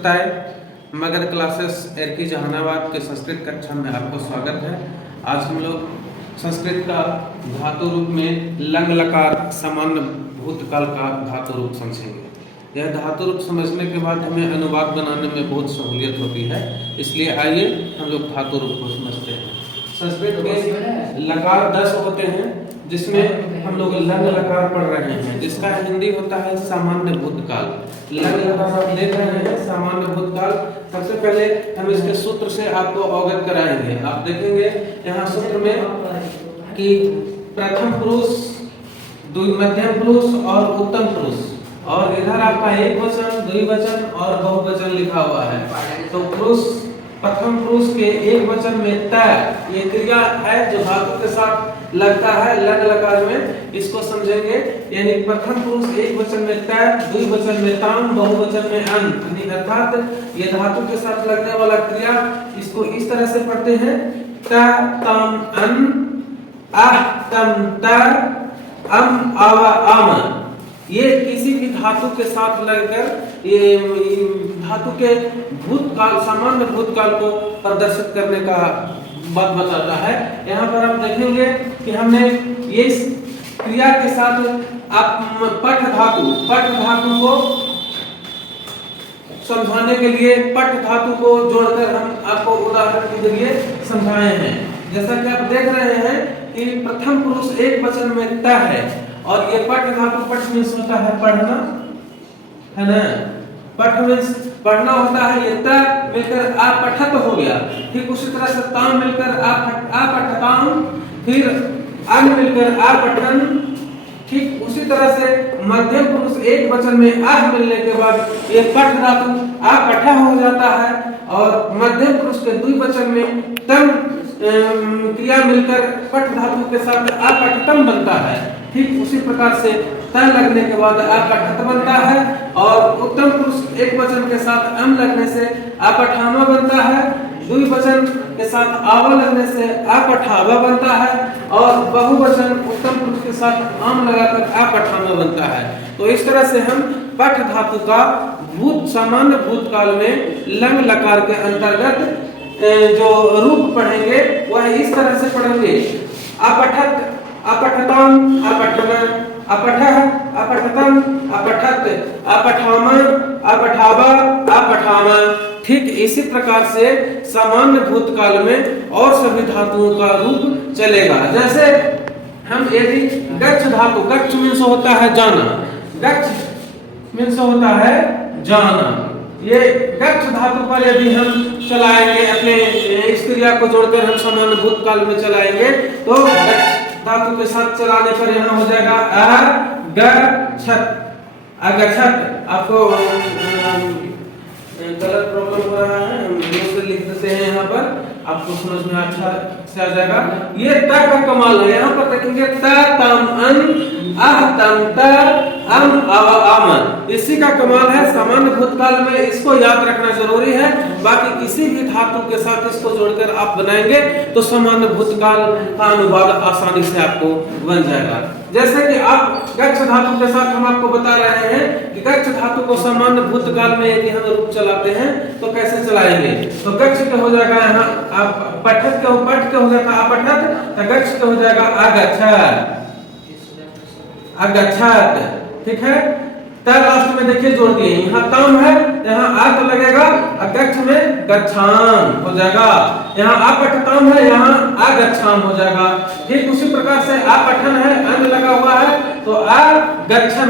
संस्कृताय मगध क्लासेस एरकी जहानाबाद के संस्कृत कक्षा में आपको स्वागत है। आज हम लोग संस्कृत का धातु रूप में लंग लकार सामान्य भूतकाल का धातु रूप समझेंगे। यह धातु रूप समझने के बाद हमें अनुवाद बनाने में बहुत सहूलियत होती है, इसलिए आइए हम लोग धातु रूप को समझते हैं। संस्कृत में लकार 10 होते हैं, जिसमें हम लोग लंग लकार पढ़ रहे हैं, जिसका हिंदी होता है सामान्य भूतकाल। लंग लकार आप देख रहे हैं सामान्य भूतकाल। सबसे पहले हम इसके सूत्र से आपको अवगत कराएंगे। आप देखेंगे यहाँ सूत्र में कि प्रथम पुरुष, मध्यम पुरुष और उत्तम पुरुष, और इधर आपका एक वचन, द्विवचन और बहुवचन लिखा हुआ है। तो पुरुष, प्रथम पुरुष के एक वचन में त, ये क्रिया है जो धातु के साथ लगता है लंग लकार में, इसको समझेंगे। यानी प्रथम पुरुष एक वचन में त, द्विवचन में ताम, बहुवचन में अन, अर्थात ये धातु के साथ लगने वाला क्रिया, इसको इस तरह से पढ़ते हैं त तम अन, अह तम त, अम आव आम। ये किसी भी धातु के साथ लगकर ये धातु के भूतकाल, सामान्य भूतकाल को प्रदर्शित करने का बात बताता है। यहाँ पर आप देखेंगे कि हमने ये क्रिया के साथ आप पठ धातु को समझाने के लिए पठ धातु को जोड़कर हम आपको उदाहरण के जरिए समझाए हैं। जैसा कि आप देख रहे हैं कि प्रथम पुरुष एक वचन में त है, और ये पठ धातु पठ मीन्स होता है पढ़ना, है ना। पठ मीन्स पढ़ना होता है, ये त मिलकर आ पठत हो गया। ठीक उसी तरह से ताम मिलकर आ पठताम, फिर अन मिलकर आ पठन। ठीक उसी तरह से मध्यम पुरुष एक वचन में आह मिलने के बाद ये पठ धातु आ पठा हो जाता है, और मध्यम पुरुष के द्विवचन में तम क्रिया मिलकर पठ धातु के साथ आ पठतम बनता है। ठीक उसी प्रकार से त लगने के बाद आ पठत बनता है, और उत्तम पुरुष एक वचन के साथ अम लगने से आ पठामा बनता है, द्विवचन के साथ आवा लगने से आ पठावा बनता है, और बहुवचन उत्तम पुरुष के साथ आम लगाकर आ पठामा बनता है। तो इस तरह से हम पठ धातु का सामान्य भूतकाल में लंग लकार के अंतर्गत जो रूप पढ़ेंगे वह इस तरह से पढ़ेंगे। अपठत, अपठतम, अपठन, अपठः, अपठतम, अपठत, अपठामा, अपठावा, अपठामा। ठीक इसी प्रकार से सामान्य भूतकाल में और सभी धातुओं का रूप चलेगा। जैसे हम यदि गच्छ धातु, गच्छ मीन्स होता है जाना, गच्छ मीन्स होता है जाना, ये गच्छ धातु पर यदि हम चलाएंगे, अपने इस क्रिया को जोड़कर हम सामान्य भूतकाल में चलाएंगे, तो गच्छ धातु के साथ चलाने पर यहाँ हो जाएगा अगच्छत, अगच्छत। आपको गलत प्रॉब्लम हो रहा है, हम दूसरे लिख देते हैं यहाँ पर, आपको समझ में अच्छा से आ जाएगा। ये त का कमाल है, यहाँ पर देखेंगे त तम अन, अह तम त, अम आव आम। इसी का कमाल है। सामान्य भूतकाल में इसको याद रखना जरूरी है, बाकी किसी भी धातु के साथ इसको जोड़कर आप बनाएंगे तो सामान्य भूतकाल का अनुवाद आसानी से आपको बन जाएगा। जैसे कि आप गच्छ धातु के साथ हम आपको बता रहे हैं कि गच्छ धातु को सामान्य भूतकाल में यदि हम रूप चलाते हैं तो कैसे चलाएंगे। तो गच्छ का हो जाएगा यहाँ आप पठत के, पठ के हो जाएगा अपठत, तो गच्छ का हो जाएगा अगच्छत, अगच्छत। ठीक है। त लास्ट में देखिए जोड़ दिए, यहाँ ताम है, यहाँ आ तो लगेगा, गच्छ में गच्छाम हो जाएगा। यहाँ आ पठताम है, यहाँ आ गच्छाम हो जाएगा। ठीक उसी प्रकार से आ पठन है, अन लगा हुआ है, तो आ गच्छन